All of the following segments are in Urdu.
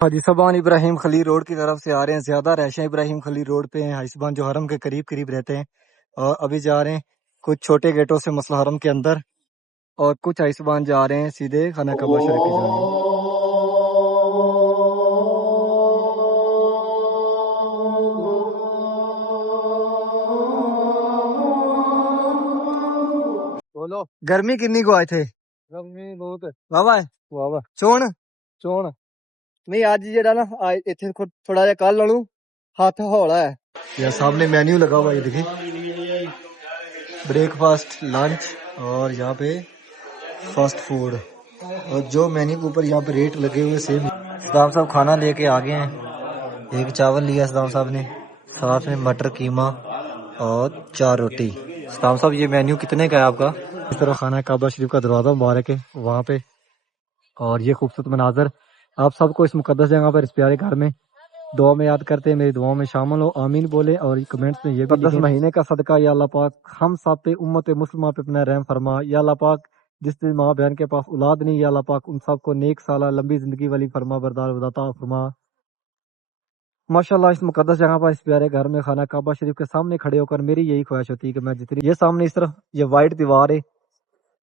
حاجی صبان ابراہیم خلیل روڈ کی طرف سے آ رہے ہیں. زیادہ رہائشیں ابراہیم خلیل روڈ پہ ہیں. حاجی صبان جو حرم کے قریب قریب رہتے ہیں اور ابھی جا رہے ہیں کچھ چھوٹے گیٹوں سے مسئلہ حرم کے اندر، اور کچھ حاجی صبان جا رہے ہیں سیدھے خانہ کعبہ شریف کی جانب. بولو. گرمی کنی کو آئے تھے؟ گرمی بہت ہے. واہ واہ واہ چون چون نہیں اج جڑا نا ایتھے تھوڑا جہا کل نالوں ہاتھ ہولا ہے. یہ سامنے مینیو لگا ہوا ہے، یہ دیکھیں، بریک فاسٹ، لنچ اور یہاں پہ فاسٹ فوڈ، اور جو مینیو کے اوپر یہاں پہ ریٹ لگے ہوئے سیم. صدام صاحب کھانا لے کے آگے ہیں. ایک چاول لیا صدام صاحب نے، ساتھ میں مٹر قیمہ اور 4 روٹی. صدام صاحب یہ مینیو کتنے کا ہے آپ کا؟ اس طرح خانہ کعبہ شریف کا دروازہ مبارک ہے وہاں پہ، اور یہ خوبصورت مناظر. آپ سب کو اس مقدس جگہ پر اس پیارے گھر میں دعا میں یاد کرتے ہیں. میری دعاؤں میں شامل ہو، آمین بولے، اور کمنٹس میں یہ بھی لکھیں مہینے کا صدقہ یا اللہ پاک ہم سب پہ، امت مسلمہ پہ اپنا رحم فرما. یا اللہ پاک جس دن ماں بہن کے پاس اولاد نہیں، یا اللہ پاک ان سب کو نیک سالہ لمبی زندگی والی فرما بردار عطا فرما. ماشاءاللہ اس مقدس جگہ پر اس پیارے گھر میں خانہ کعبہ شریف کے سامنے کھڑے ہو کر میری یہی خواہش ہوتی ہے کہ میں جتنی، یہ سامنے اس طرف یہ وائٹ دیوار ہے،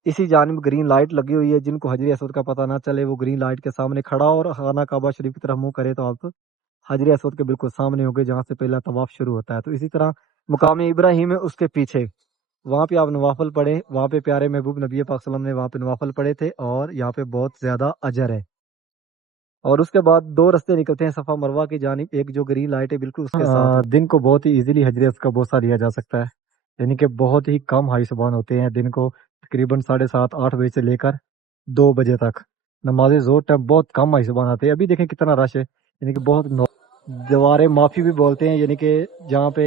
اسی جانب گرین لائٹ لگی ہوئی ہے. جن کو حجر اسود کا پتہ نہ چلے وہ گرین لائٹ کے سامنے کھڑا اور خانہ کعبہ شریف کی طرف منہ کرے تو آپ حجر اسود کے بالکل سامنے ہوگے جہاں سے پہلا طواف شروع ہوتا ہے. تو اسی طرح مقام ابراہیم ہے اس کے پیچھے، وہاں پہ آپ نوافل پڑھے. وہاں پہ پیارے محبوب نبی پاک صلی اللہ علیہ وسلم نے وہاں پہ نوافل پڑھے تھے، اور یہاں پہ بہت زیادہ اجر ہے. اور اس کے بعد 2 رستے نکلتے ہیں صفا مروہ کی جانب. ایک جو گرین لائٹ ہے بالکل اس کے ساتھ، دن کو بہت ہی ایزیلی حجر اسود کا بوسہ لیا جا سکتا ہے. یعنی کہ بہت ہی کم حاجی صبان ہوتے ہیں دن کو، تقریباً 7:30 8 بجے سے لے کر 2 بجے تک. نماز ظہر ٹائم بہت کم حاجی صبان آتے ہیں. ابھی دیکھیں کتنا رش ہے، یعنی کہ بہت دیوار معافی بھی بولتے ہیں، یعنی کہ جہاں پہ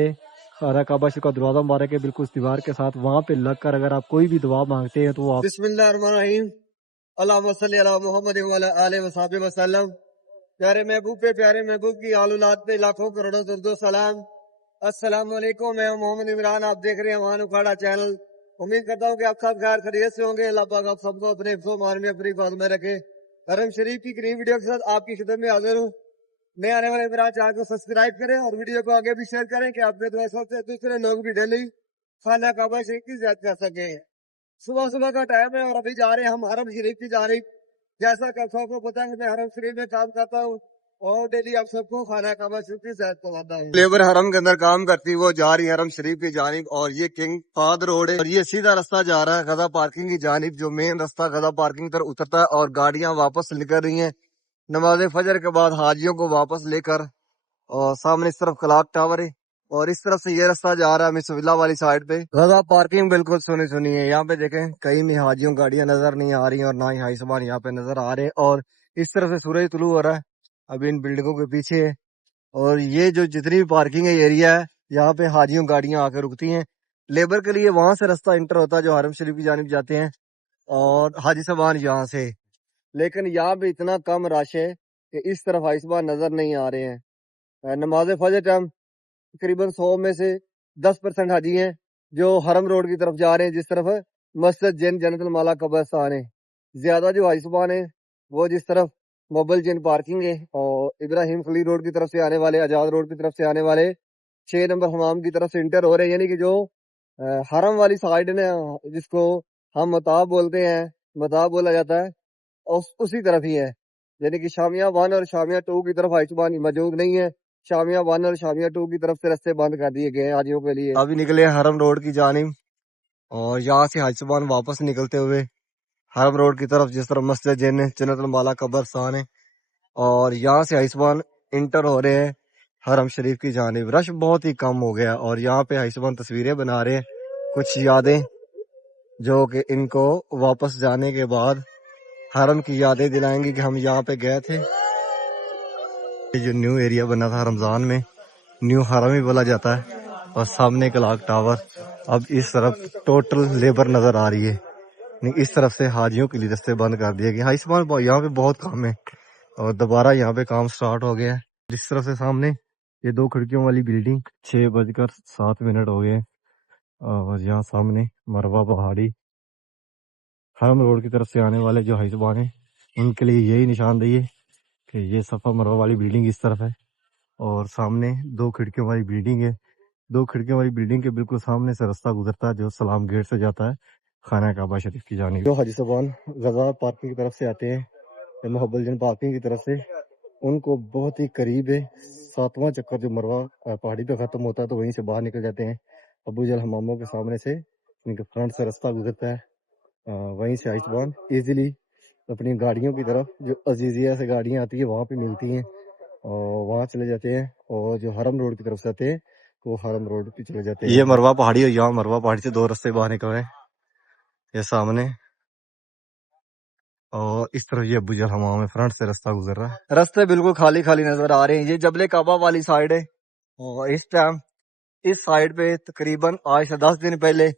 خانہ کعبہ شریف کا دروازہ مبارک ہے بالکل اس دیوار کے ساتھ، وہاں پہ لگ کر اگر آپ کوئی بھی دعا مانگتے ہیں تو وہ آپ. بسم اللہ الرحمن الرحیم. اللہم صلی علی محمد وعلی آلہ وصحبہ وسلم. پیارے محبوب پہ، پیارے محبوب کی آل اولاد پہ لاکھوں کروڑوں درود و سلام. السلام علیکم، میں محمد عمران، آپ دیکھ رہے ہیں امان اکھاڑا چینل. امید کرتا ہوں کہ آپ سب خیر خیریت سے ہوں گے. اللہ پاک آپ سب کو اپنے حفظ و امان میں، اپنی حفاظت میں رکھے. حرم شریف کی قریب ویڈیو کے ساتھ آپ کی خدمت میں حاضر ہوں. نئے آنے والے میرا چینل کو سبسکرائب کریں اور ویڈیو کو آگے بھی شیئر کریں کہ آپ کے دوسرے لوگ بھی ڈیلی خانہ کعبہ شریف کی زیارت کر سکیں. صبح صبح کا ٹائم ہے اور ابھی جا رہے ہیں ہم حرم شریف کی جانب. جیسا کہ سب کو پتا ہے کہ میں حرم شریف میں کام کرتا ہوں اور ڈیلی آپ سب کو خانہ کعبہ شریف کی زیارت کرواتا ہوں. لیبر حرم کے اندر کام کرتی وہ جا رہی ہے حرم شریف کی جانب، اور یہ کنگ فہد روڈ ہے، اور یہ سیدھا رستہ جا رہا ہے غزہ پارکنگ کی جانب، جو مین رستہ غزہ پارکنگ پر اترتا ہے، اور گاڑیاں واپس نکل رہی ہیں نماز فجر کے بعد حاجیوں کو واپس لے کر. اور سامنے اس طرف کلاک ٹاور ہے، اور اس طرف سے یہ رستہ جا رہا ہے مس ولا والی سائڈ پہ. غزہ پارکنگ بالکل سنی ہے. یہاں پہ دیکھیں کہیں بھی حاجیوں گاڑیاں نظر نہیں آ رہی، اور نہ ہی حاجی صبان یہاں پہ نظر آ رہے ہیں. اور اس طرف سے سورج طلوع ہو رہا ہے ابھی ان بلڈنگوں کے پیچھے ہے. اور یہ جو جتنی بھی پارکنگ ایریا ہے یہاں پہ حاجیوں گاڑیاں آ کے رکتی ہیں. لیبر کے لیے وہاں سے رستہ انٹر ہوتا ہے جو حرم شریف کی جانب جاتے ہیں، اور حاجی صبان یہاں سے. لیکن یہاں پہ اتنا کم رش ہے کہ اس طرف حاجی صبان نظر نہیں آ رہے ہیں. نماز فجر ٹائم تقریباً 100 میں سے 10% حاجی ہیں جو حرم روڈ کی طرف جا رہے ہیں، جس طرف مسجد جنت المالا قبرستان ہے. زیادہ جو حاجی صبان ہے وہ جس طرف موبائل جن پارکنگ ہے اور ابراہیم خلیل روڈ کی طرف سے آنے والے، آزاد روڈ کی طرف سے آنے والے 6 نمبر حمام کی طرف سے انٹر ہو رہے ہیں. یعنی کہ جو حرم والی سائڈ ہے جس کو ہم متاب بولتے ہیں، متاب بولا جاتا ہے، اسی طرف ہی ہے. یعنی کہ شامیہ 1 اور شامیہ 2 کی طرف حاجی صبان موجود نہیں ہے. شامیہ 1 اور شامیہ 2 کی طرف سے رستے بند کر دیے گئے ہیں حاجیوں کے لیے. ابھی نکلے حرم روڈ کی جانب، اور یہاں سے حاجی صبان واپس نکلتے ہوئے حرم روڈ کی طرف، جس طرف مسجد جنت المالا قبرستان ہے، اور یہاں سے حاجی صبان انٹر ہو رہے ہیں حرم شریف کی جانب. رش بہت ہی کم ہو گیا، اور یہاں پہ حاجی صبان تصویریں بنا رہے ہیں، کچھ یادیں جو کہ ان کو واپس جانے کے بعد حرم کی یادیں دلائیں گی کہ ہم یہاں پہ گئے تھے. یہ جو نیو ایریا بنا تھا رمضان میں، نیو حرم ہی بولا جاتا ہے، اور سامنے کلاک ٹاور. اب اس طرف ٹوٹل لیبر نظر آ رہی ہے، اس طرف سے حاجیوں کے لیے رستے بند کر دیے گئے. حاجی صبان یہاں پہ بہت کام ہے، اور دوبارہ یہاں پہ کام سٹارٹ ہو گیا ہے. جس طرف سے سامنے یہ 2 کھڑکیوں والی بلڈنگ 6:07 ہو گئے، اور یہاں سامنے مروہ پہاڑی. حرم روڈ کی طرف سے آنے والے جو حاجی صبان ہیں ان کے لیے یہی نشاندہی ہے کہ یہ صفا مروا والی بلڈنگ اس طرف ہے اور سامنے 2 کھڑکیوں والی بلڈنگ ہے. 2 کھڑکیوں والی بلڈنگ کے بالکل سامنے سے رستہ گزرتا ہے جو سلام گیٹ سے جاتا ہے خانہ کعبہ شریف کی جانب. جو حاجی صاحبان غزہ پارکنگ کی طرف سے آتے ہیں محب الجن پارکنگ کی طرف سے ان کو بہت ہی قریب ہے. 7واں چکر جو مروا پہاڑی پہ ختم ہوتا ہے تو وہیں سے باہر نکل جاتے ہیں. ابو جل حماموں کے سامنے سے ان کے فرنٹ سے رستہ گزرتا ہے. وہیں سے حاجی ایزیلی اپنی گاڑیوں کی طرف جو عزیزیہ سے گاڑیاں آتی ہیں وہاں پہ ملتی ہیں اور وہاں چلے جاتے ہیں. اور جو حرم روڈ کی طرف سے آتے ہیں وہ حرم روڈ پہ چلے جاتے ہیں. یہ مروا پہاڑی اور یہاں مروا پہاڑی سے 2 رستے باہر نکل رہے ہیں یہ سامنے اور اس طرف یہ ابو جل حمام میں فرنٹ سے رستہ گزر رہا ہے. رستے بالکل خالی خالی نظر آ رہے ہیں. یہ جبل کعبہ والی سائڈ ہے اور اس ٹائم اس سائڈ پہ تقریباً آج سے 10 دن پہلے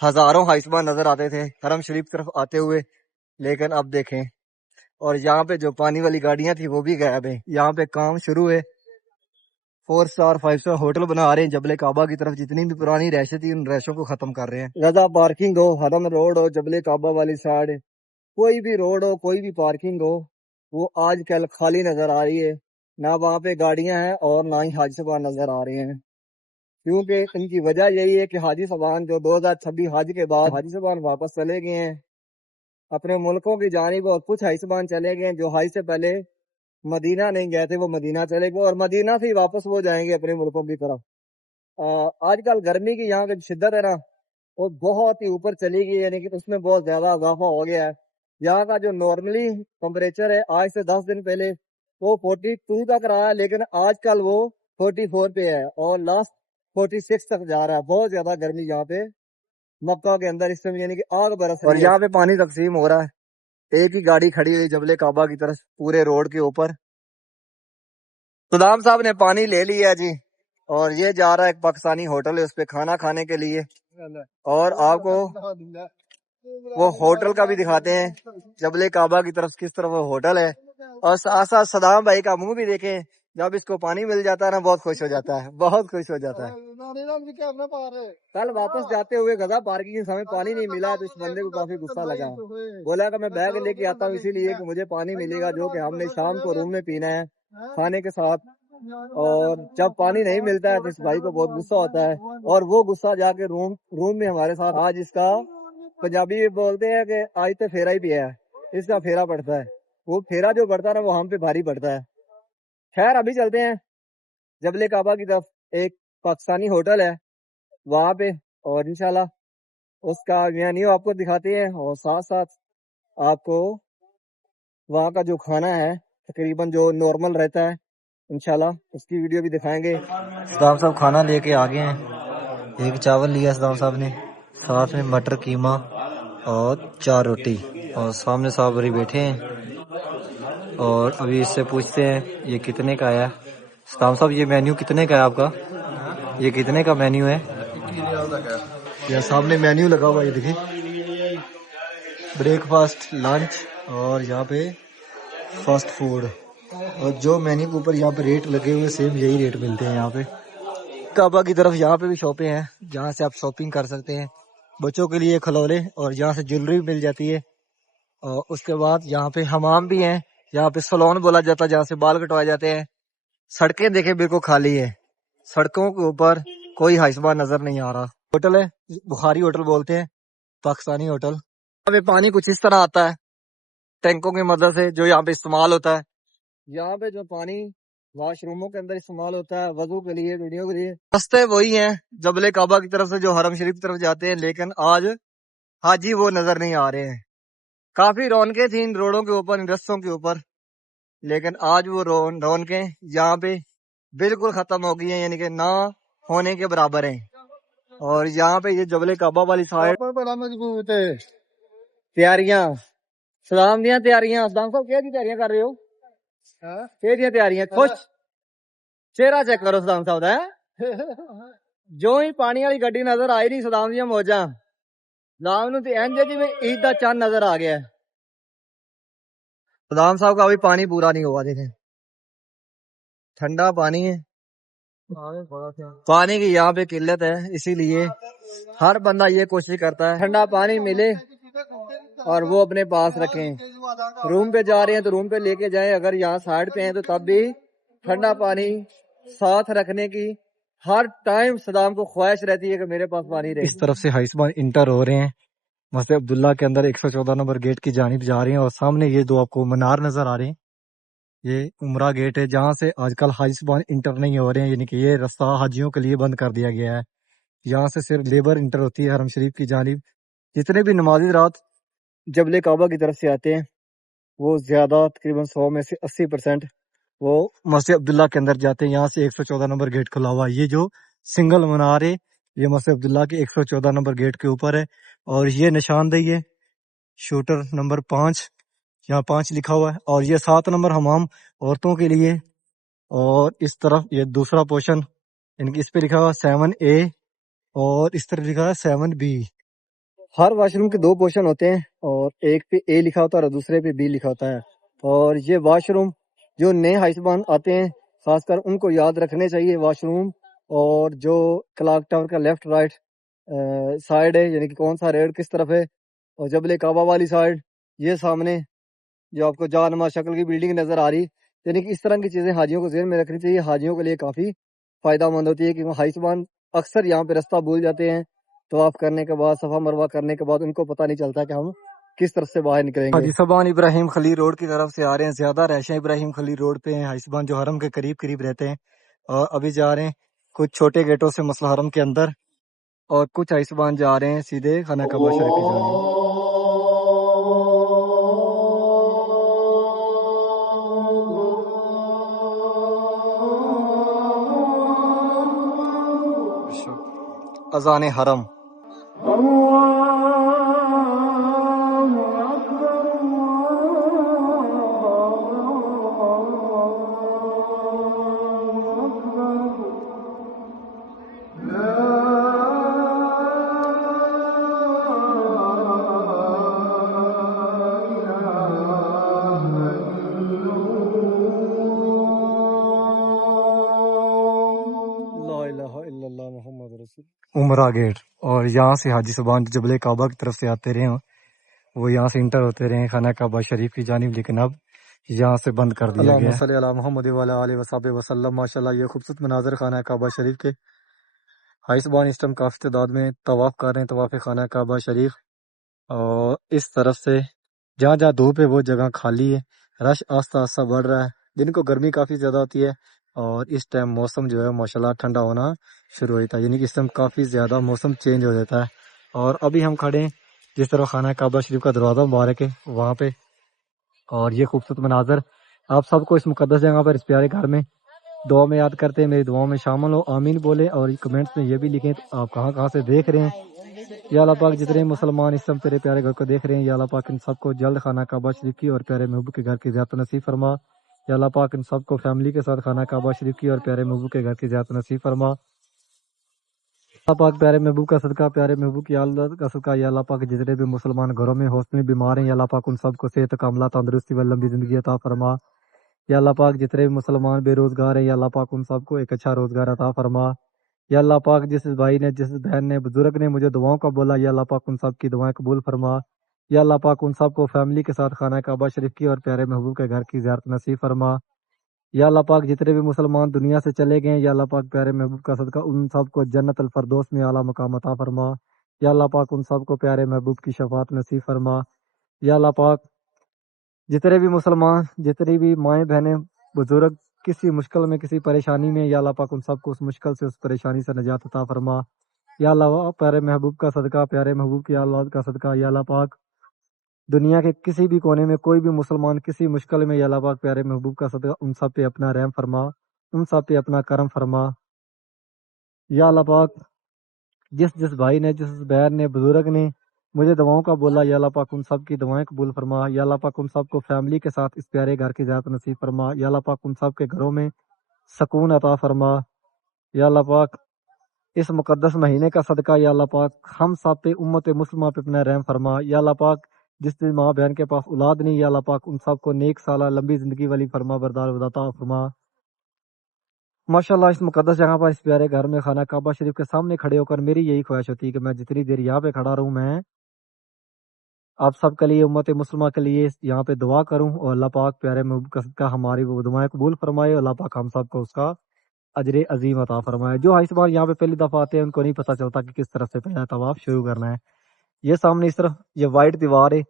ہزاروں حائسبان نظر آتے تھے حرم شریف کی طرف آتے ہوئے. لیکن اب دیکھیں اور یہاں پہ جو پانی والی گاڑیاں تھی وہ بھی غائب ہیں. یہاں پہ کام شروع ہے. 4 سٹار 5 سٹار ہوٹل بنا رہے ہیں جبل کعبہ کی طرف. جتنی بھی پرانی رہائشیں تھی ان رہائشوں کو ختم کر رہے ہیں. غزہ پارکنگ ہو حرم روڈ ہو جبل کعبہ والی سائڈ کوئی بھی روڈ ہو کوئی بھی پارکنگ ہو وہ آج کل خالی نظر آ رہی ہے. نہ وہاں پہ گاڑیاں ہیں اور نہ ہی حاجی صاحبان نظر آ رہے ہیں. کیونکہ ان کی وجہ یہی ہے کہ حاجی صاحبان جو 2026 حج کے بعد حاجی صاحبان واپس چلے گئے ہیں اپنے ملکوں کی جانب اور کچھ حاجی صاحبان چلے گئے جو حج سے پہلے مدینہ نہیں گئے تھے وہ مدینہ چلے گئے اور مدینہ سے ہی واپس وہ جائیں گے اپنے ملکوں کی طرف. آج کل گرمی کی یہاں کی شدت ہے نا وہ بہت ہی اوپر چلی گئی یعنی کہ اس میں بہت زیادہ اضافہ ہو گیا ہے. یہاں کا جو نارملی ٹمپریچر ہے آج سے 10 دن پہلے وہ 42 تک رہا ہے لیکن آج کل وہ 44 پہ ہے اور لاسٹ 46 تک جا رہا ہے. بہت زیادہ گرمی یہاں پہ مکہ کے اندر اس میں یعنی کہ آگ برس رہی ہے. اور یہاں پہ پانی تقسیم ہو رہا ہے. ایک ہی گاڑی کھڑی ہوئی جبل کعبہ کی طرف پورے روڈ کے اوپر. صدام صاحب نے پانی لے لیا جی اور یہ جا رہا ہے ایک پاکستانی ہوٹل ہے اس پہ کھانا کھانے کے لیے اور آپ کو وہ ہوٹل کا بھی دکھاتے ہیں جبل کعبہ کی طرف کس طرح وہ ہوٹل ہے. اور ساتھ ساتھ صدام بھائی کا منہ بھی دیکھیں جب اس کو پانی مل جاتا ہے نا بہت خوش ہو جاتا ہے بہت خوش ہو جاتا ہے. کل واپس جاتے ہوئے غزہ پارکنگ سے ہمیں پانی نہیں ملا تو اس بندے کو کافی غصہ لگا. بولا کہ میں بیگ لے کے آتا ہوں اسی لیے کہ مجھے پانی ملے گا جو کہ ہم نے شام کو روم میں پینا ہے کھانے کے ساتھ. اور جب پانی نہیں ملتا ہے تو اس بھائی کو بہت غصہ ہوتا ہے اور وہ غصہ جا کے روم میں ہمارے ساتھ آج اس کا پنجابی بولتے ہیں کہ آج تو پھیرا ہی پیا ہے. اس کا پھیرا پڑتا ہے وہ پھیرا جو پڑتا ہے نا وہ ہم پہ بھاری پڑتا ہے. خیر ابھی چلتے ہیں جبل کعبہ کی طرف. ایک پاکستانی ہوٹل ہے وہاں پہ اور انشاءاللہ اس کا مینیو آپ کو دکھاتے ہیں اور ساتھ ساتھ آپ کو وہاں کا جو کھانا ہے تقریباً جو نارمل رہتا ہے انشاءاللہ اس کی ویڈیو بھی دکھائیں گے. صدام صاحب کھانا لے کے آگے ہیں. ایک چاول لیا صدام صاحب نے ساتھ میں مٹر قیمہ اور 4 روٹی اور سامنے صاحب بری بیٹھے ہیں اور ابھی اس سے پوچھتے ہیں یہ کتنے کا ہے. صدام صاحب یہ مینیو کتنے کا ہے آپ کا یہ کتنے کا مینیو ہے. یہ سامنے مینیو لگا ہوا ہے دیکھیں بریک فاسٹ لنچ اور یہاں پہ فاسٹ فوڈ اور جو مینیو کے اوپر یہاں پہ ریٹ لگے ہوئے سیم یہی ریٹ ملتے ہیں. یہاں پہ کعبہ کی طرف یہاں پہ بھی شاپیں ہیں جہاں سے آپ شاپنگ کر سکتے ہیں. بچوں کے لیے کھلونے اور یہاں سے جیولری بھی مل جاتی ہے. اور اس کے بعد یہاں پہ حمام بھی ہیں یہاں پہ سلون بولا جاتا ہے جہاں سے بال کٹوائے جاتے ہیں. سڑکیں دیکھیں بالکل خالی ہے. سڑکوں کے اوپر کوئی حائسبان نظر نہیں آ رہا. ہوٹل ہے بخاری ہوٹل بولتے ہیں پاکستانی ہوٹل. یہاں پہ پانی کچھ اس طرح آتا ہے ٹینکوں کی مدد سے جو یہاں پہ استعمال ہوتا ہے. یہاں پہ جو پانی واش روموں کے اندر استعمال ہوتا ہے وضو کے لیے ویڈیو کے لیے. رستے وہی ہیں جبل کعبہ کی طرف سے جو حرم شریف کی طرف جاتے ہیں لیکن آج حاجی وہ نظر نہیں آ رہے ہیں. کافی رونقیں تھیں ان روڈوں کے اوپر ان رستوں کے اوپر لیکن آج وہ رونقیں یہاں پہ بالکل ختم ہو گئی ہیں یعنی کہ نہ ہونے کے برابر ہیں. اور یہاں پہ یہ جبل کعبہ والی سائڈ بڑا مضبوط ہے. تیاریاں سلام دیاں تیاریاں صدام صاحب کیا تیاریاں کر رہے ہو کیا تیاریاں خوش چہرہ چیک کرو صدام صاحب دا جو ہی پانی والی گڈی نظر آئی نہیں صدام دیاں موجاں صدام نو تے انج جی میں عید دا چاند نظر آ گیا. صدام صاحب کا ابھی پانی پورا نہیں ہوا دیکھیں ٹھنڈا پانی ہے. پانی کی یہاں پہ قلت ہے اسی لیے ہر بندہ یہ کوشش کرتا ہے ٹھنڈا پانی ملے اور وہ اپنے پاس رکھیں. روم پہ جا رہے ہیں تو روم پہ لے کے جائیں. اگر یہاں سائڈ پہ ہیں تو تب بھی ٹھنڈا پانی ساتھ رکھنے کی ہر ٹائم صدام کو خواہش رہتی ہے کہ میرے پاس پانی رہے. اس طرف سے حائسبان انٹر ہو رہے ہیں مسجد عبداللہ کے اندر 114 نمبر گیٹ کی جانب جا رہے ہیں، اور سامنے یہ دو آپ کو منار نظر آ رہے ہیں، یہ عمرہ گیٹ ہے جہاں سے آج کل حائسبان انٹر نہیں ہو رہے ہیں، یعنی کہ یہ رستہ حاجیوں کے لیے بند کر دیا گیا ہے. یہاں سے صرف لیبر انٹر ہوتی ہے حرم شریف کی جانب. جتنے بھی نمازی رات جبل کعبہ کی طرف سے آتے ہیں وہ زیادہ تقریباً 100 میں سے 80% وہ مسجد عبداللہ کے اندر جاتے ہیں. یہاں سے 114 نمبر گیٹ کھلا ہوا ہے. یہ جو سنگل منار ہے یہ مسجد عبداللہ کے 114 نمبر گیٹ کے اوپر ہے، اور یہ نشاندہی ہے شوٹر نمبر 5، یہاں 5 لکھا ہوا ہے، اور یہ 7 نمبر حمام عورتوں کے لیے، اور اس طرف یہ دوسرا پورشن یعنی کہ اس پہ لکھا ہوا 7A، اور اس طرف لکھا ہے 7B. ہر واش روم کے 2 پورشن ہوتے ہیں، اور ایک پہ A لکھا ہوتا ہے اور دوسرے پہ B لکھا ہوتا ہے. اور یہ واش روم جو نئے حائسبان آتے ہیں خاص کر ان کو یاد رکھنے چاہیے واش روم. اور جو کلاک ٹاور کا لیفٹ رائٹ سائڈ ہے یعنی کہ کون سا ریڈ کس طرف ہے، اور جبل کعبہ والی سائڈ یہ سامنے جو آپ کو جہنما شکل کی بلڈنگ نظر آ رہی، یعنی کہ اس طرح کی چیزیں حاجیوں کو ذہن میں رکھنی چاہیے. حاجیوں کے لیے کافی فائدہ مند ہوتی ہے کیونکہ حائسبان اکثر یہاں پہ رستہ بھول جاتے ہیں. طواف کرنے کے بعد صفا مروہ کرنے کے بعد ان کو پتہ نہیں چلتا کہ ہم کس طرف سے باہر نکلیں گے. حاجی صاحبان ابراہیم خلیل روڈ کی طرف سے آ رہے ہیں، زیادہ رہائشیں ابراہیم خلیل روڈ پہ ہیں، حائسبان جو حرم کے قریب قریب رہتے ہیں، اور ابھی جا رہے ہیں کچھ چھوٹے گیٹوں سے مسئلہ حرم کے اندر، اور کچھ حائسبان جا رہے ہیں سیدھے خانہ کعبہ شریف کی جانب. اذان حرم. عمرہ گیٹ. اور یہاں سے حاجی صاحبان جبل کعبہ کی طرف سے آتے رہے ہیں وہ یہاں سے انٹر ہوتے رہے ہیں خانہ کعبہ شریف کی جانب، لیکن اب یہاں سے بند کر دیا گیا. اللہم صلی علی محمد وعلی آلہ وصحبہ وسلم. ماشاءاللہ یہ خوبصورت مناظر خانہ کعبہ شریف کے. حائسبان اس ٹائم کافی تعداد میں طواف کر رہے ہیں، طواف خانہ کعبہ شریف. اور اس طرف سے جہاں جہاں دھوپ ہے وہ جگہ خالی ہے، رش آہستہ آہستہ بڑھ رہا ہے. دن کو گرمی کافی زیادہ ہوتی ہے، اور اس ٹائم موسم جو ہے ماشاءاللہ ٹھنڈا ہونا شروع ہو جاتا ہے، یعنی کہ اس ٹائم کافی زیادہ موسم چینج ہو جاتا ہے. اور ابھی ہم کھڑے ہیں جس طرح خانہ کعبہ شریف کا دروازہ مبارک ہے وہاں پہ، اور یہ خوبصورت مناظر آپ سب کو اس مقدس جگہ پر اس پیارے گھر میں دعا میں یاد کرتے ہیں. میری دعاؤں میں شامل ہو، آمین بولے، اور کمنٹس میں یہ بھی لکھیں آپ کہاں کہاں سے دیکھ رہے ہیں. یا اللہ پاک جتنے مسلمان اس ٹائم تیرے پیارے گھر کو دیکھ رہے ہیں، یا اللہ پاک ان سب کو جلد خانہ کعبہ شریف کی اور پیارے محبوب کے گھر کی زیارت نصیب فرما. یا اللہ پاک ان سب کو فیملی کے ساتھ خانہ کعبہ شریف کی اور پیارے محبوب کے گھر کی زیارت نصیب فرما. اللہ پاک پیارے محبوب کا صدقہ، پیارے محبوب کی اللہ کا صدقہ، یا اللہ پاک جتنے بھی مسلمان گھروں میں حوصلے بیمار ہیں، یا اللہ پاک ان سب کو صحت کاملہ، تندرستی و لمبی زندگی عطا فرما. یا اللہ پاک جتنے بھی مسلمان بے روزگار ہیں، یا اللہ پاک ان سب کو ایک اچھا روزگار عطا فرما. یا اللہ پاک جس بھائی نے، جس بہن نے، بزرگ نے مجھے دعاؤں کا بولا، یا اللہ پاک ان سب کی دعائیں قبول فرما. یا اللہ پاک ان سب کو فیملی کے ساتھ خانہ کعبہ شریف کی اور پیارے محبوب کے گھر کی زیارت نصیب فرما. یا اللہ پاک جتنے بھی مسلمان دنیا سے چلے گئے ہیں، یا اللہ پاک پیارے محبوب کا صدقہ ان سب کو جنت الفردوس میں اعلیٰ مقام عطا فرما. یا اللہ پاک ان سب کو پیارے محبوب کی شفاعت نصیب فرما. یا اللہ پاک جتنے بھی مسلمان، جتنی بھی مائیں بہنیں بزرگ کسی مشکل میں، کسی پریشانی میں، یا اللہ پاک ان سب کو اس مشکل سے، اس پریشانی سے نجات عطا فرما. یا اللہ پیارے محبوب کا صدقہ، پیارے محبوب کی اولاد کا صدقہ، یا اللہ پاک دنیا کے کسی بھی کونے میں کوئی بھی مسلمان کسی مشکل میں، یا اللہ پاک پیارے محبوب کا صدقہ ان سب پہ اپنا رحم فرما، ان سب پہ اپنا کرم فرما. یا اللہ پاک جس بھائی نے، جس بہن نے، بزرگ نے مجھے دعاؤں کا بولا، یا اللہ پاک ان سب کی دعائیں قبول فرما. یا اللہ پاک ان سب کو فیملی کے ساتھ اس پیارے گھر کی زیارت نصیب فرما. یا اللہ پاک ان سب کے گھروں میں سکون عطا فرما. یا اللہ پاک اس مقدس مہینے کا صدقہ، یا اللہ پاک ہم سب پہ، امت مسلمہ پہ اپنا رحم فرما. یا اللہ پاک جس بھی ماں بہن کے پاس اولاد نہیں، یا اللہ پاک ان سب کو نیک سالہ لمبی زندگی والی فرما بردار عطا فرما. ماشاءاللہ اس مقدس جگہ پر، اس پیارے گھر میں، خانہ کعبہ شریف کے سامنے کھڑے ہو کر میری یہی خواہش ہوتی ہے کہ میں جتنی دیر یہاں پہ کھڑا رہوں، میں آپ سب کے لیے، امت مسلمہ کے لیے یہاں پہ دعا کروں، اور اللہ پاک پیارے محبوب کا صدقہ ہماری وہ دعائیں قبول فرمائے، اور اللہ پاک ہم سب کو اس کا اجر عظیم عطا فرمائے۔ جو حج یہاں پہ پہلی دفعہ آتے ہیں ان کو نہیں پتہ چلتا کہ کس طرف سے پہلا طواف شروع کرنا ہے۔ یہ سامنے اس طرف یہ وائٹ دیوار ہے،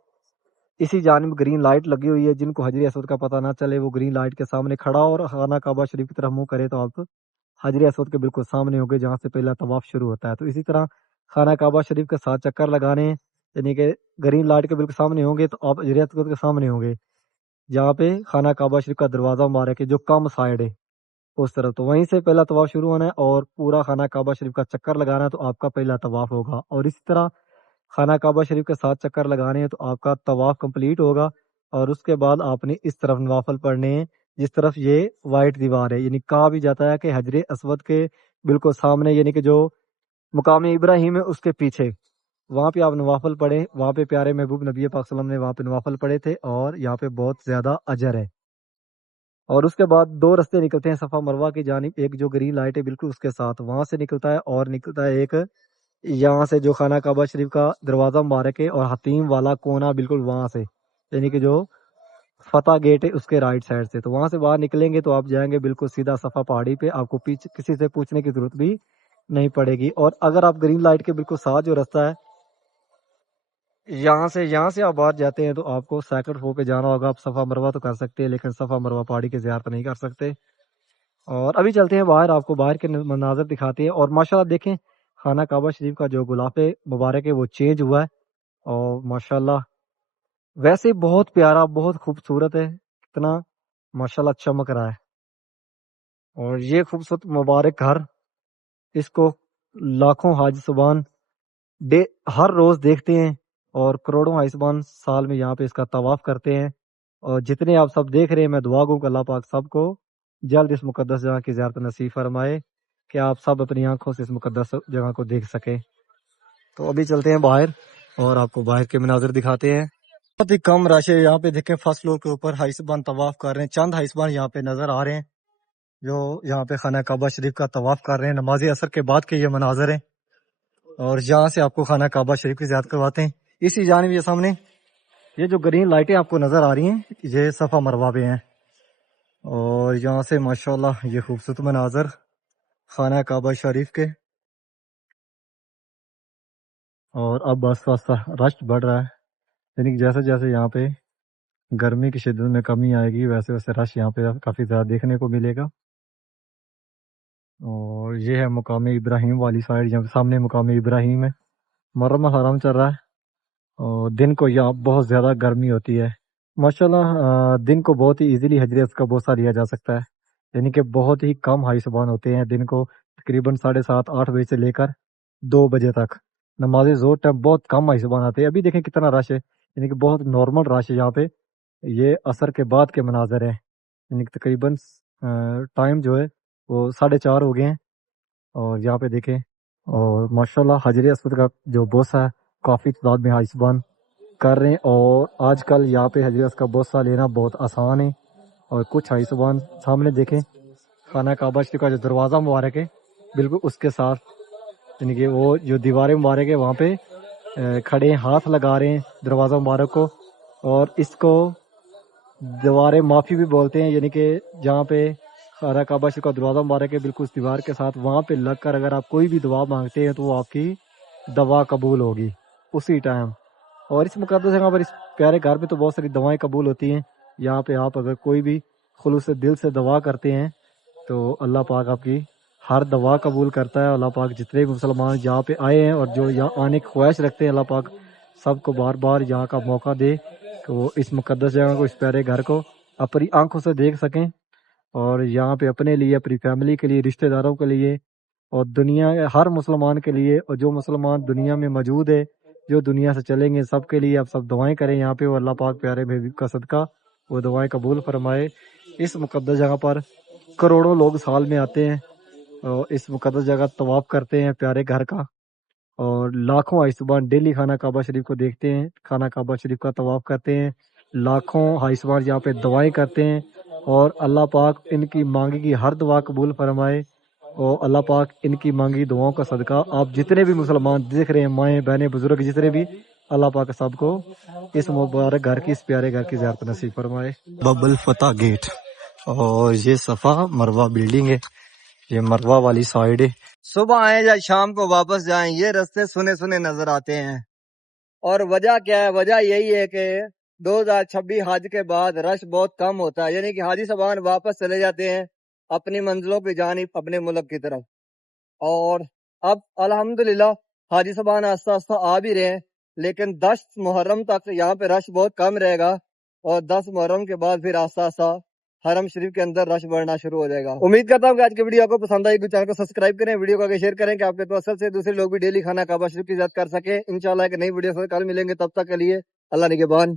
اسی جانب گرین لائٹ لگی ہوئی ہے، جن کو حجر اسود کا پتہ نہ چلے وہ گرین لائٹ کے سامنے کھڑا اور خانہ کعبہ شریف کی طرف منہ کرے تو آپ حجر اسود کے بالکل سامنے ہوگے جہاں سے پہلا طواف شروع ہوتا ہے۔ تو اسی طرح خانہ کعبہ شریف کے 7 چکر لگانے ہیں، یعنی کہ گرین لائٹ کے بالکل سامنے ہوں گے تو آپ حجر اسود کے سامنے ہوں گے، جہاں پہ خانہ کعبہ شریف کا دروازہ مبارک ہے جو کم سائڈ ہے اس طرف، تو وہیں سے پہلا طواف شروع ہونا ہے اور پورا خانہ کعبہ شریف کا چکر لگانا ہے تو آپ کا پہلا طواف ہوگا۔ اور اسی طرح خانہ کعبہ شریف کے 7 چکر لگانے ہیں تو آپ کا طواف کمپلیٹ ہوگا، اور اس کے بعد آپ نے اس طرف نوافل پڑھنے ہیں جس طرف یہ وائٹ دیوار ہے، یعنی کہا بھی جاتا ہے کہ حجر اسود کے بالکل سامنے، یعنی کہ جو مقام ابراہیم ہے اس کے پیچھے، وہاں پہ آپ نوافل پڑھیں، وہاں پہ پیارے محبوب نبی پاک صلی اللہ علیہ وسلم نے وہاں پہ نوافل پڑھے تھے، اور یہاں پہ بہت زیادہ اجر ہے۔ اور اس کے بعد 2 رستے نکلتے ہیں صفا مروہ کی جانب، ایک جو گرین لائٹ ہے بالکل اس کے ساتھ وہاں سے نکلتا ہے، اور نکلتا ہے ایک یہاں سے جو خانہ کعبہ شریف کا دروازہ مبارک ہے اور حتیم والا کونا بالکل وہاں سے، یعنی کہ جو فتح گیٹ ہے اس کے رائٹ سائڈ سے، تو وہاں سے باہر نکلیں گے تو آپ جائیں گے بالکل سیدھا صفا پہاڑی پہ، آپ کو پیچھے کسی سے پوچھنے کی ضرورت بھی نہیں پڑے گی۔ اور اگر آپ گرین لائٹ کے بالکل ساتھ جو رستہ ہے یہاں سے آپ باہر جاتے ہیں تو آپ کو سیکنڈ فلور پہ جانا ہوگا، آپ صفا مروہ تو کر سکتے ہیں لیکن صفا مروہ پہاڑی کی زیارت نہیں کر سکتے۔ اور ابھی چلتے ہیں باہر، آپ کو باہر کے مناظر دکھاتے ہیں، اور ماشاءاللہ دیکھیں خانہ کعبہ شریف کا جو غلاف مبارک ہے وہ چینج ہوا ہے، اور ماشاءاللہ ویسے بہت پیارا، بہت خوبصورت ہے، کتنا ماشاءاللہ چمک رہا ہے۔ اور یہ خوبصورت مبارک گھر، اس کو لاکھوں حاج سبحان ہر روز دیکھتے ہیں، اور کروڑوں حاج سبحان سال میں یہاں پہ اس کا طواف کرتے ہیں۔ اور جتنے آپ سب دیکھ رہے ہیں، میں دعا گوں کہ اللہ پاک سب کو جلد اس مقدس جگہ کی زیارت نصیب فرمائے کہ آپ سب اپنی آنکھوں سے اس مقدس جگہ کو دیکھ سکیں۔ تو ابھی چلتے ہیں باہر اور آپ کو باہر کے مناظر دکھاتے ہیں۔ بہت ہی کم رش ہے یہاں پہ، دیکھیں فرسٹ فلور کے اوپر حاج سبحان طواف کر رہے ہیں، چند حاج سبحان یہاں پہ نظر آ رہے ہیں جو یہاں پہ خانہ کعبہ شریف کا طواف کر رہے ہیں۔ نماز عصر کے بعد کے یہ مناظر ہیں، اور یہاں سے آپ کو خانہ کعبہ شریف کی زیارت کرواتے ہیں۔ اسی جانب یہ سامنے یہ جو گرین لائٹیں آپ کو نظر آ رہی ہیں یہ صفا مروہ پہ ہیں، اور یہاں سے ماشاءاللہ یہ خوبصورت مناظر خانہ کعبہ شریف کے۔ اور اب آہستہ آہستہ رش بڑھ رہا ہے، یعنی کہ جیسے جیسے یہاں پہ گرمی کی شدت میں کمی آئے گی ویسے ویسے رش یہاں پہ کافی زیادہ دیکھنے کو ملے گا۔ اور یہ ہے مقام ابراہیم والی سائڈ، یہاں سامنے مقام ابراہیم ہے، محرم الحرام چل رہا ہے، اور دن کو یہاں بہت زیادہ گرمی ہوتی ہے۔ ماشاءاللہ دن کو بہت ہی ایزیلی حجر اسود کا بوسہ لیا جا سکتا ہے، یعنی کہ بہت ہی کم حاج سبحان ہوتے ہیں دن کو، تقریباً 7:30 8 بجے سے لے کر 2 بجے تک۔ نماز ظہر ٹائم بہت کم حاج سبحان آتے ہیں، ابھی دیکھیں کتنا رش ہے، یعنی کہ بہت نارمل رش ہے یہاں پہ۔ یہ عصر کے بعد کے مناظر ہیں، یعنی کہ تقریباً ٹائم جو ہے وہ 4:30 ہو گئے ہیں، اور یہاں پہ دیکھیں، اور ماشاءاللہ حجر اسود کا جو بوسہ ہے کافی تعداد میں حاج سبحان کر رہے ہیں، اور آج کل یہاں پہ حجر اسود کا بوسہ لینا بہت آسان ہے۔ اور کچھ حاج سبحان سامنے دیکھیں خانہ کعبہ شریف کا جو دروازہ مبارک ہے بالکل اس کے ساتھ، یعنی کہ وہ جو دیوار مبارک ہے وہاں پہ کھڑے ہاتھ لگا رہے ہیں دروازہ مبارک کو، اور اس کو دیوار معافی بھی بولتے ہیں، یعنی کہ جہاں پہ خانہ کعبہ شریف کا دروازہ مبارک ہے بالکل اس دیوار کے ساتھ، وہاں پہ لگ کر اگر آپ کوئی بھی دعا مانگتے ہیں تو وہ آپ کی دعا قبول ہوگی اسی ٹائم۔ اور اس مقدس جگہ پر، اس پیارے گھر میں تو بہت ساری دعائیں قبول ہوتی ہیں، یہاں پہ آپ اگر کوئی بھی خلوص دل سے دعا کرتے ہیں تو اللہ پاک آپ کی ہر دعا قبول کرتا ہے۔ اللہ پاک جتنے بھی مسلمان یہاں پہ آئے ہیں اور جو یہاں آنے کی خواہش رکھتے ہیں، اللہ پاک سب کو بار بار یہاں کا موقع دے کہ وہ اس مقدس جگہ کو، اس پیارے گھر کو اپنی آنکھوں سے دیکھ سکیں، اور یہاں پہ اپنے لیے، اپنی فیملی کے لیے، رشتہ داروں کے لیے، اور دنیا ہر مسلمان کے لیے، اور جو مسلمان دنیا میں موجود ہے، جو دنیا سے چلیں گے، سب کے لیے آپ سب دعائیں کریں یہاں پہ، اور اللہ پاک پیارے حبیب کا صدقہ وہ دعائیں قبول فرمائے۔ اس مقدس جگہ پر کروڑوں لوگ سال میں آتے ہیں اور اس مقدس جگہ طواف کرتے ہیں پیارے گھر کا، اور لاکھوں حاج سبحان ڈیلی خانہ کعبہ شریف کو دیکھتے ہیں، خانہ کعبہ شریف کا طواف کرتے ہیں، لاکھوں حاج سبحان یہاں پہ دعائیں کرتے ہیں، اور اللہ پاک ان کی مانگی کی ہر دعا قبول فرمائے، اور اللہ پاک ان کی مانگی دعاؤں کا صدقہ آپ جتنے بھی مسلمان دیکھ رہے ہیں، مائیں بہنیں بزرگ جتنے بھی، اللہ پاک سب کو اس مبارک گھر کی، اس پیارے گھر کی زیارت نصیب فرمائے. بب الفتح گیٹ، اور یہ صفا مروہ بلڈنگ ہے، یہ مروہ والی سائڈ ہے. صبح آئیں یا شام کو واپس جائیں، یہ رستے سنے سنے نظر آتے ہیں. اور وجہ کیا ہے؟ وجہ یہی ہے کہ 2026 حج کے بعد رش بہت کم ہوتا ہے، یعنی کہ حاجی صاحبان واپس چلے جاتے ہیں اپنی منزلوں کی جانب، اپنے ملک کی طرف. اور اب الحمدللہ حاجی صاحبان آہستہ آہستہ آ بھی رہے ہیں، لیکن 10 محرم تک یہاں پہ رش بہت کم رہے گا، اور 10 محرم کے بعد پھر آہستہ آہستہ حرم شریف کے اندر رش بڑھنا شروع ہو جائے گا. امید کرتا ہوں کہ آج کی ویڈیو آپ کو پسند آئی. چینل کو سبسکرائب کریں، ویڈیو کو آگے شیئر کریں کہ آپ کے توسل سے دوسرے لوگ بھی ڈیلی خانہ کعبہ شریف کی زیارت کر سکیں. انشاءاللہ ایک نئی ویڈیو سے کل ملیں گے، تب تک کے لیے اللہ نگہبان.